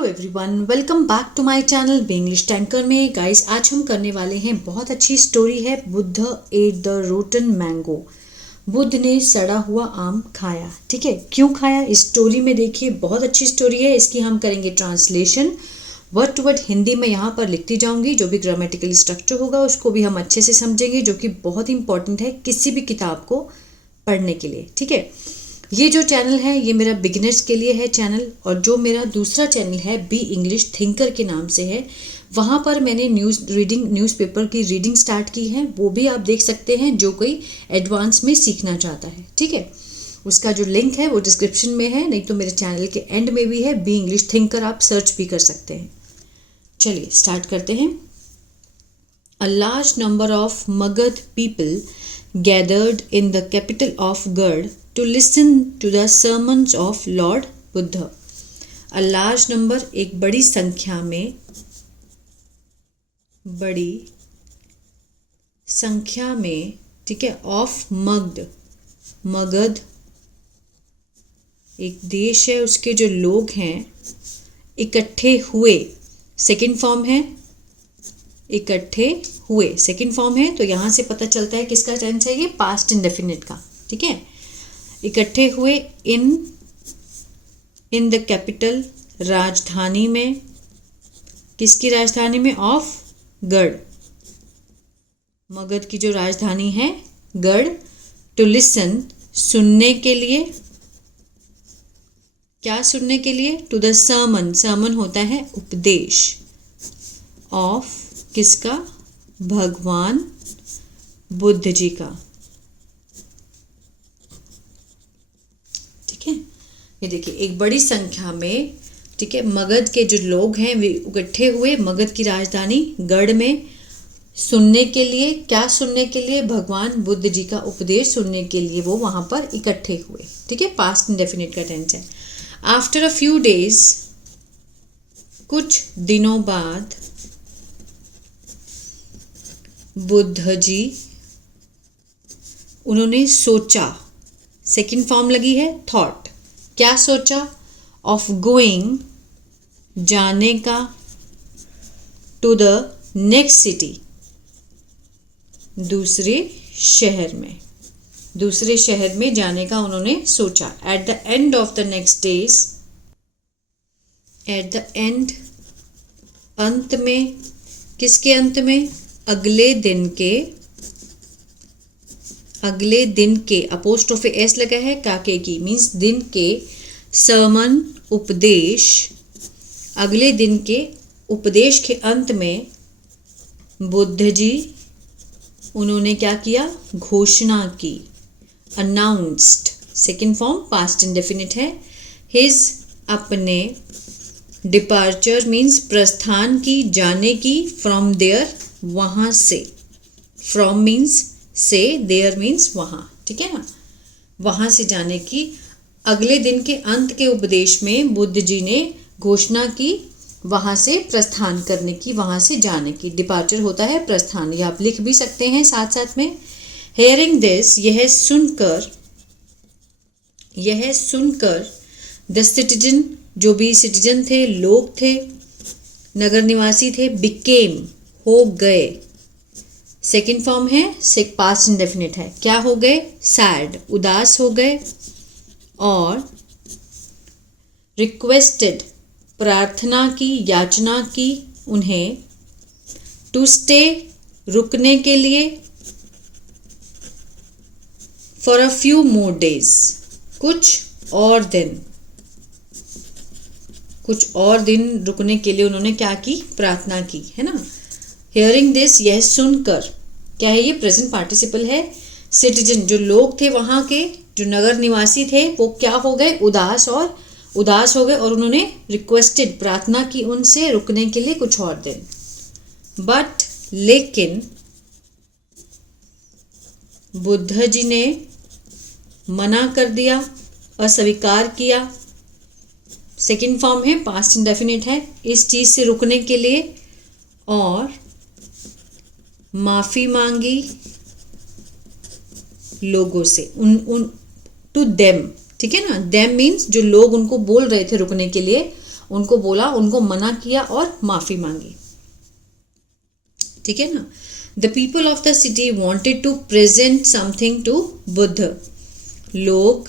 Hello everyone, welcome back to my channel B English tanker में। Guys, आज हम करने वाले हैं बहुत अच्छी स्टोरी है, Buddha ate the rotten mango. Buddha ने सड़ा हुआ आम खाया। ठीक है, क्यों खाया इस स्टोरी में देखिए, बहुत अच्छी स्टोरी है। इसकी हम करेंगे translation, word to word Hindi में यहाँ पर लिखती जाऊंगी। जो भी ग्रामेटिकल स्ट्रक्चर होगा उसको भी हम अच्छे से समझेंगे, जो कि बहुत इंपॉर्टेंट है किसी भी किताब को पढ़ने के लिए। ठीक है, ये जो चैनल है ये मेरा बिगिनर्स के लिए है चैनल, और जो मेरा दूसरा चैनल है बी इंग्लिश थिंकर के नाम से है, वहाँ पर मैंने न्यूज़पेपर की रीडिंग स्टार्ट की है। वो भी आप देख सकते हैं जो कोई एडवांस में सीखना चाहता है। ठीक है, उसका जो लिंक है वो डिस्क्रिप्शन में है, नहीं तो मेरे चैनल के एंड में भी है, बी इंग्लिश थिंकर आप सर्च भी कर सकते हैं। चलिए स्टार्ट करते हैं। A large number of Magadh people gathered in the capital of Gad to listen to the sermons of Lord Buddha. A large number, एक बड़ी संख्या में, ठीक है, ऑफ मगध एक देश है, उसके जो लोग हैं इकट्ठे हुए। सेकंड फॉर्म है इकट्ठे हुए, सेकंड फॉर्म है, तो यहाँ से पता चलता है किसका टेंस है, ये पास्ट इंडेफिनिट का। ठीक है, इकट्ठे हुए इन द कैपिटल, राजधानी में। किसकी राजधानी में? ऑफ गढ़, मगध की जो राजधानी है गढ़। टू लिसन, सुनने के लिए। क्या सुनने के लिए? टू द सर्मन होता है उपदेश, ऑफ किसका? भगवान बुद्ध जी का। ठीक है, ये देखिए एक बड़ी संख्या में, ठीक है, मगध के जो लोग हैं वे इकट्ठे हुए मगध की राजधानी गढ़ में सुनने के लिए। क्या सुनने के लिए? भगवान बुद्ध जी का उपदेश सुनने के लिए वो वहां पर इकट्ठे हुए। ठीक है, पास्ट इंडेफिनिट का टेंस है। आफ्टर अ फ्यू डेज, कुछ दिनों बाद, बुद्ध जी उन्होंने सोचा। सेकंड फॉर्म लगी है थॉट। क्या सोचा? ऑफ गोइंग, जाने का, टू द नेक्स्ट सिटी, दूसरे शहर में जाने का उन्होंने सोचा। At the end of the next days, at the end, अंत में। किसके अंत में? अगले दिन के अपोस्ट्रोफी एस लगा है काके की, मीन्स दिन के, सर्मन उपदेश, अगले दिन के उपदेश के अंत में बुद्ध जी उन्होंने क्या किया? घोषणा की, announced. Second form past indefinite है। हिज, अपने, डिपार्चर मीन्स प्रस्थान की, जाने की, फ्रॉम देयर, वहां से। फ्रॉम मीन्स से, देयर मीन्स वहां। ठीक है ना, वहां से जाने की। अगले दिन के अंत के उपदेश में बुद्ध जी ने घोषणा की वहां से प्रस्थान करने की, वहां से जाने की। डिपार्चर होता है प्रस्थान, ये आप लिख भी सकते हैं साथ साथ में। हेयरिंग दिस, यह सुनकर द सिटीजन, जो भी सिटीजन थे, लोग थे, नगर निवासी थे, बिकेम, हो गए। सेकंड फॉर्म है पास्ट इंडेफिनिट है। क्या हो गए? सैड, उदास हो गए। और रिक्वेस्टेड, प्रार्थना की, याचना की उन्हें, टू स्टे, रुकने के लिए, for a few more days, कुछ और दिन रुकने के लिए उन्होंने क्या की? प्रार्थना की, है ना। हियरिंग दिस, यह सुनकर, क्या है ये? प्रेजेंट पार्टिसिपल है। सिटीजन, जो लोग थे वहां के, जो नगर निवासी थे, वो क्या हो गए? उदास हो गए, और उन्होंने रिक्वेस्टेड, प्रार्थना की उनसे रुकने के लिए कुछ और दिन। बट, लेकिन, बुद्ध जी ने मना कर दिया, अस्वीकार किया। सेकंड फॉर्म है पास्ट इंडेफिनिट है, इस चीज से रुकने के लिए, और माफी मांगी लोगों से, टू देम। ठीक है ना, देम मीन्स जो लोग उनको बोल रहे थे रुकने के लिए, उनको बोला, उनको मना किया और माफ़ी मांगी। ठीक है ना। The people of the city wanted to present something to Buddha. लोग,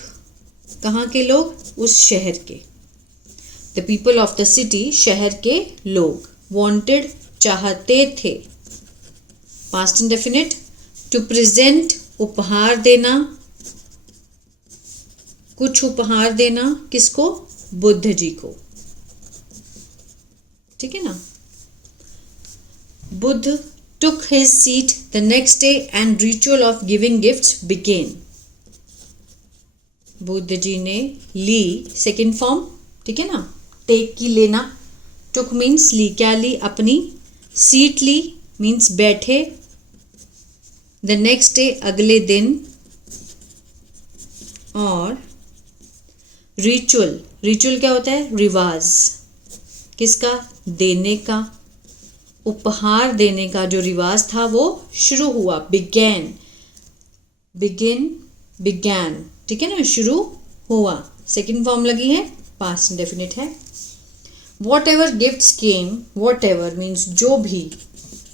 कहाँ के लोग? उस शहर के। The people of the city, शहर के लोग, वॉन्टेड, चाहते थे, पास्ट इंडेफिनिट, टू प्रेजेंट, उपहार देना, कुछ उपहार देना, किसको? बुद्ध जी को। ठीक है ना। Buddha took his seat the next day and ritual of giving gifts began. Buddha ji ने ली, सेकेंड फॉर्म, ठीक है ना, टेक की लेना, टुक मीन्स ली, क्या ली? अपनी, सीट ली मीन्स बैठे, द नेक्स्ट डे अगले दिन, और रिचुअल, रिचुअल क्या होता है? रिवाज, किसका? देने का, उपहार देने का जो रिवाज था वो शुरू हुआ, बिगैन, बिगिन, बिगैन, ठीक है ना, शुरू हुआ, सेकेंड फॉर्म लगी है, पास्ट इंडेफिनिट है। What ever gifts came, what ever means जो भी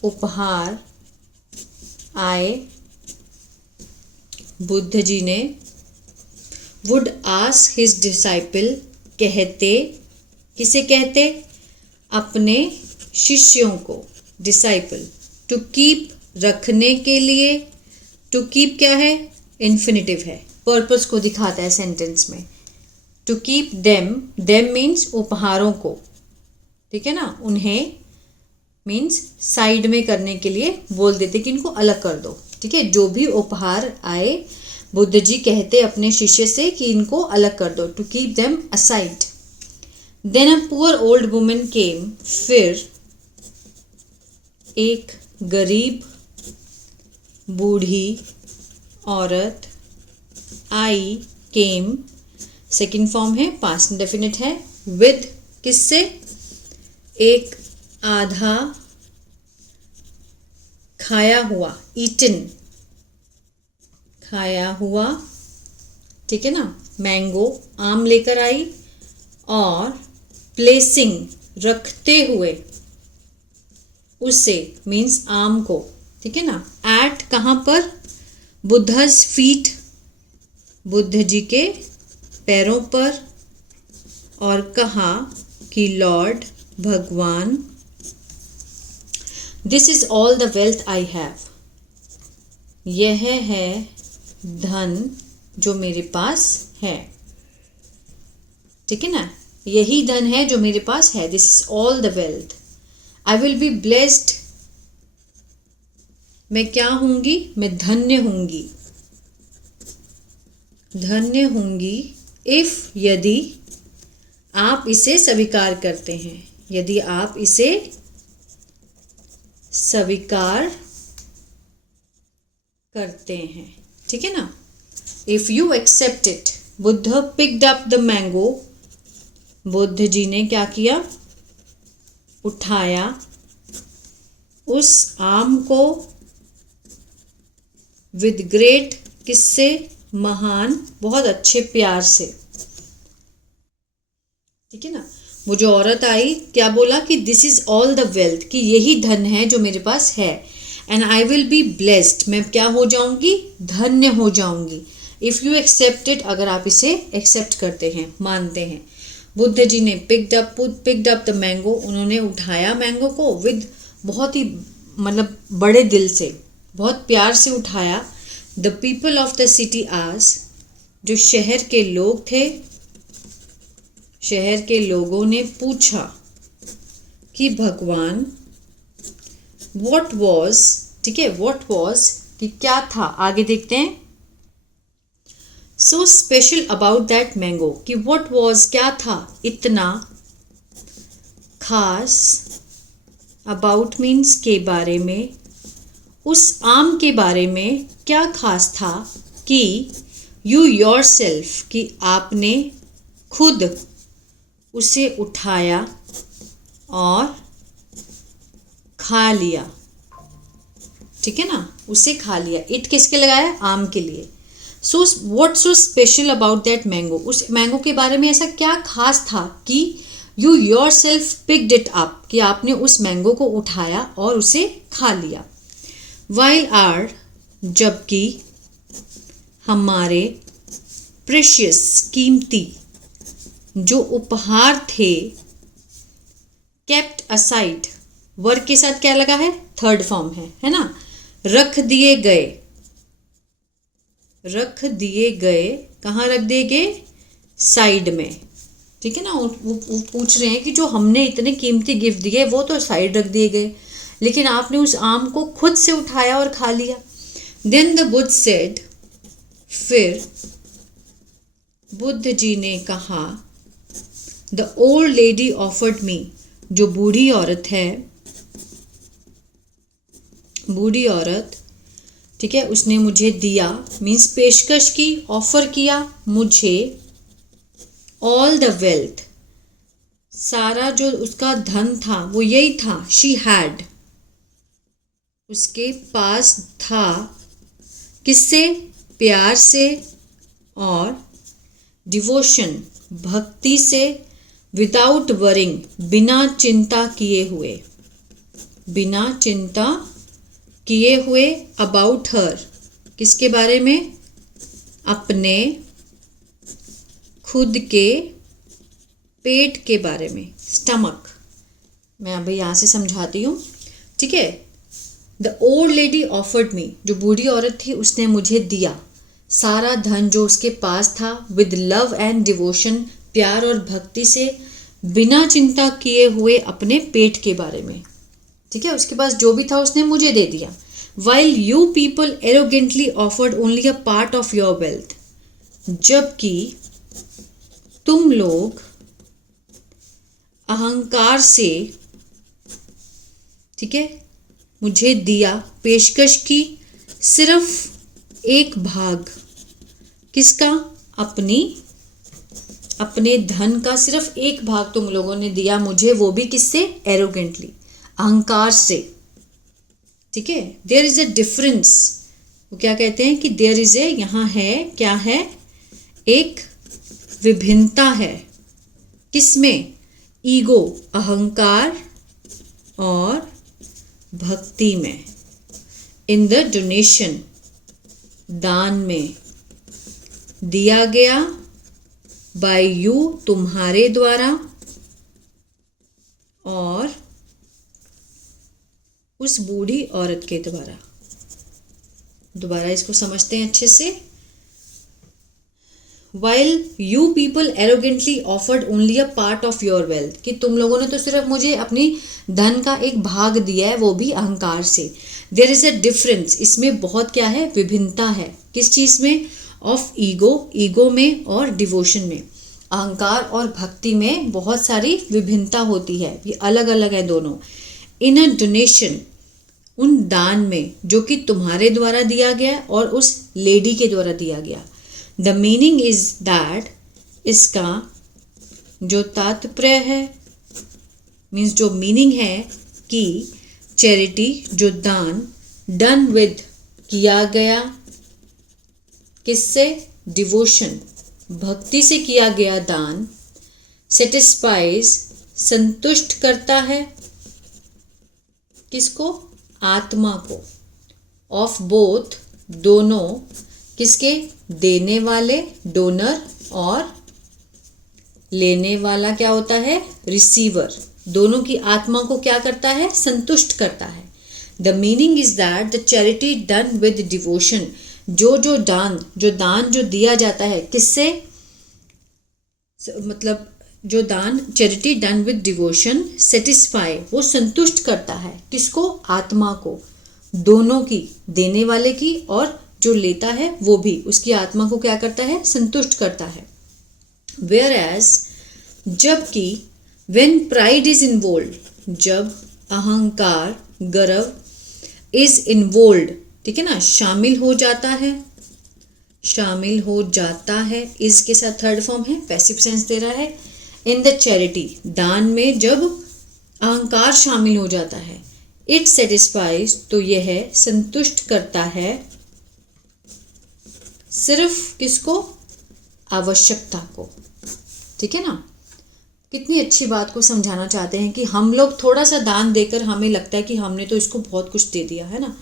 उपहार आए, बुद्ध जी ने वुड आस्क हिज डिसाइपल, कहते, किसे कहते? अपने शिष्यों को, डिसाइपल, टू कीप, रखने के लिए, टू कीप क्या है? इन्फिनिटिव है, पर्पस को दिखाता है सेंटेंस में। To keep them, them means उपहारों को, ठीक है ना, उन्हें मीन्स साइड में करने के लिए बोल देते कि इनको अलग कर दो, ठीक है। जो भी उपहार आए, बुद्ध जी कहते अपने शिष्य से कि इनको अलग कर दो, to keep them aside. Then a poor old woman came, फिर एक गरीब बूढ़ी औरत आई, केम, सेकेंड फॉर्म है, पास्ट इंडेफिनिट है, विद, किससे? एक आधा खाया हुआ, ईटन, खाया हुआ, ठीक है ना, मैंगो, आम लेकर आई, और प्लेसिंग, रखते हुए, उसे मीन्स आम को, ठीक है ना, एट, कहाँ पर? बुद्धस फीट, बुद्ध जी के पैरों पर, और कहा कि लॉर्ड, भगवान, this is all the wealth I have, यह है धन जो मेरे पास है, ठीक है ना, यही धन है जो मेरे पास है, this is all the wealth. I will be blessed, मैं क्या होंगी? मैं धन्य होंगी, धन्य होंगी, इफ, यदि आप इसे स्वीकार करते हैं, यदि आप इसे स्वीकार करते हैं, ठीक है ना। If you accept it, Buddha picked up the mango, Buddha ji ने क्या किया? उठाया उस आम को, विद ग्रेट, किससे? महान, बहुत अच्छे प्यार से, ठीक है ना। वो जो औरत आई, क्या बोला? कि this is all the wealth, कि यही धन है जो मेरे पास है, and I will be blessed, मैं क्या हो जाऊंगी? धन्य हो जाऊंगी, इफ़ यू एक्सेप्ट इट, अगर आप इसे एक्सेप्ट करते हैं, मानते हैं। बुद्ध जी ने पिक्ड अप द मैंगो, उन्होंने उठाया मैंगो को, विद, बहुत ही मतलब बड़े दिल से, बहुत प्यार से उठाया। The people of the city as, जो शहर के लोग थे, शहर के लोगों ने पूछा कि भगवान, व्हाट वॉज, ठीक है, व्हाट वॉज, कि क्या था, आगे देखते हैं। So special about that mango, कि व्हाट वॉज, क्या था, इतना खास, अबाउट मीन्स के बारे में, उस आम के बारे में क्या खास था, कि यू योर सेल्फ, कि आपने खुद उसे उठाया और खा लिया, ठीक है ना, उसे खा लिया। इट किसके लगाया? आम के लिए। So what so special about that mango, उस मैंगो के बारे में ऐसा क्या खास था कि you your self picked it up, कि आपने उस मैंगो को उठाया और उसे खा लिया। वाइल आर, जबकि हमारे प्रेशियस, कीमती जो उपहार थे, केप्ट असाइड, वर्ग के साथ क्या लगा है, थर्ड फॉर्म है ना, रख दिए गए, रख दिए गए, कहाँ रख दिए गए, साइड में, ठीक है ना। वो पूछ रहे हैं कि जो हमने इतने कीमती गिफ्ट दिए वो तो साइड रख दिए गए, लेकिन आपने उस आम को खुद से उठाया और खा लिया। देन द बुद्ध सेड, फिर बुद्ध जी ने कहा, the old lady offered me, जो बूढ़ी औरत है, बूढ़ी औरत, ठीक है, उसने मुझे दिया, मीन्स पेशकश की, ऑफर किया मुझे, ऑल द वेल्थ, सारा जो उसका धन था वो यही था, शी हैड, उसके पास था, किससे, प्यार से, और डिवोशन, भक्ति से, विदाउट वरिंग, बिना चिंता किए हुए, बिना चिंता किए हुए, अबाउट हर, किसके बारे में, अपने खुद के पेट के बारे में, स्टमक। मैं अभी यहाँ से समझाती हूँ, ठीक है। The old lady offered me, जो बूढ़ी औरत थी उसने मुझे दिया, सारा धन जो उसके पास था, विद लव एंड डिवोशन, प्यार और भक्ति से, बिना चिंता किए हुए, अपने पेट के बारे में, ठीक है। उसके पास जो भी था उसने मुझे दे दिया। While you people arrogantly offered only a part of your wealth, जबकि तुम लोग अहंकार से, ठीक है, मुझे दिया, पेशकश की, सिर्फ एक भाग, किसका, अपने धन का सिर्फ एक भाग तुम लोगों ने दिया मुझे, वो भी किससे, एरोगेंटली, अहंकार से, ठीक है। देयर इज अ डिफरेंस, वो क्या कहते हैं कि देयर इज ए, यहाँ है, क्या है, एक विभिन्नता है, किसमें, ईगो, अहंकार, और भक्ति में, इन द डोनेशन, दान में, दिया गया, बाय यू, तुम्हारे द्वारा, और उस बूढ़ी औरत के द्वारा। दोबारा इसको समझते हैं अच्छे से। While you people arrogantly offered only a part of your wealth, कि तुम लोगों ने तो सिर्फ मुझे अपनी धन का एक भाग दिया है, वो भी अहंकार से। देयर इज अ डिफरेंस, इसमें बहुत क्या है, विभिन्नता है, किस चीज़ में, ऑफ ईगो, ईगो में, और डिवोशन में, अहंकार और भक्ति में बहुत सारी विभिन्नता होती है, ये अलग अलग है दोनों। इन अ डोनेशन, उन दान में जो कि तुम्हारे द्वारा दिया गया और उस लेडी के द्वारा दिया गया। द मीनिंग इज दैट, इसका जो तात्पर्य है, मीन्स जो मीनिंग है कि चैरिटी, जो दान, डन विद, किया गया, किससे, डिवोशन, भक्ति से किया गया दान, सेटिस्फाइज, संतुष्ट करता है, किसको, आत्मा को, ऑफ बोथ, दोनों, किसके, देने वाले, डोनर, और लेने वाला क्या होता है, रिसीवर, दोनों की आत्मा को क्या करता है, संतुष्ट करता है। The meaning is that the charity done with devotion, जो दान जो दिया जाता है, किससे, मतलब जो दान, charity done with devotion, satisfy, वो संतुष्ट करता है, किसको, आत्मा को, दोनों की, देने वाले की और जो लेता है वो भी, उसकी आत्मा को क्या करता है, संतुष्ट करता है। वेयर एज, जबकि, व्हेन प्राइड इज इन्वोल्व, जब अहंकार, गर्व, इज इन्वोल्व, ठीक है ना, शामिल हो जाता है, शामिल हो जाता है, इज के साथ थर्ड फॉर्म है, पैसिव सेंस दे रहा है। इन द चैरिटी, दान में जब अहंकार शामिल हो जाता है, इट सेटिस्फाइज, तो यह संतुष्ट करता है, सिर्फ किसको, आवश्यकता को, ठीक है ना। कितनी अच्छी बात को समझाना चाहते हैं कि हम लोग थोड़ा सा दान देकर हमें लगता है कि हमने तो इसको बहुत कुछ दे दिया है ना,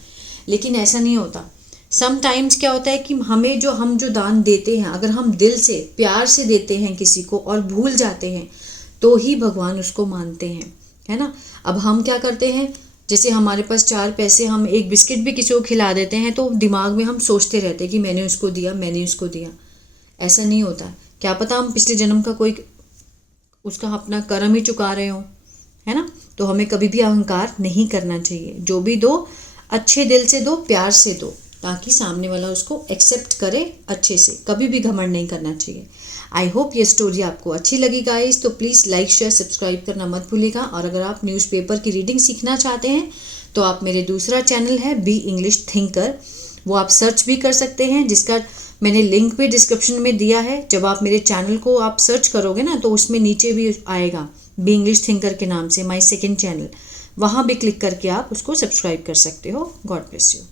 लेकिन ऐसा नहीं होता। समटाइम्स क्या होता है कि हमें हम जो दान देते हैं, अगर हम दिल से प्यार से देते हैं किसी को और भूल जाते हैं, तो ही भगवान उसको मानते हैं, है ना। अब हम क्या करते हैं, जैसे हमारे पास 4 पैसे, हम एक बिस्किट भी किसी को खिला देते हैं तो दिमाग में हम सोचते रहते हैं कि मैंने उसको दिया, मैंने उसको दिया। ऐसा नहीं होता। क्या पता हम पिछले जन्म का कोई उसका अपना कर्म ही चुका रहे हो, है ना। तो हमें कभी भी अहंकार नहीं करना चाहिए। जो भी दो अच्छे दिल से दो, प्यार से दो, ताकि सामने वाला उसको एक्सेप्ट करे अच्छे से। कभी भी घमंड नहीं करना चाहिए। आई होप ये स्टोरी आपको अच्छी लगी गाइस, तो प्लीज़ लाइक शेयर सब्सक्राइब करना मत भूलिएगा। और अगर आप न्यूज़पेपर की रीडिंग सीखना चाहते हैं तो आप मेरे दूसरा चैनल है बी इंग्लिश थिंकर, वो आप सर्च भी कर सकते हैं, जिसका मैंने लिंक भी डिस्क्रिप्शन में दिया है। जब आप मेरे चैनल को आप सर्च करोगे ना, तो उसमें नीचे भी आएगा बी इंग्लिश थिंकर के नाम से माय सेकंड चैनल, वहाँ भी क्लिक करके आप उसको सब्सक्राइब कर सकते हो। God bless you.